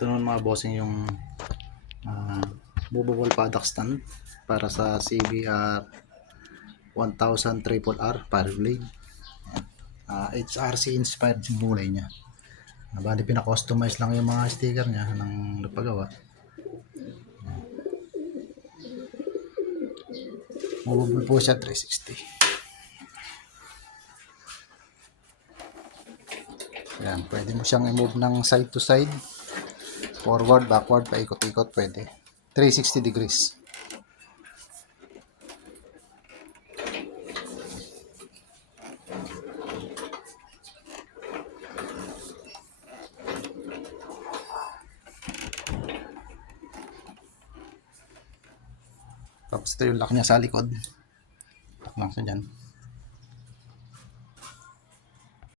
Ito naman mga bossing yung movable paddock stand para sa CBR 1000 triple R power blade. HRC inspired yung kulay niya. Bali pina-customize lang yung mga sticker niya ng nagpagawa. Movable po siya 360. Yan, pwede mo siyang i-move ng side to side, forward, backward, paikot-ikot, pwede. 360 degrees. Tapos ito yung lock niya sa likod. Lock lang siya dyan.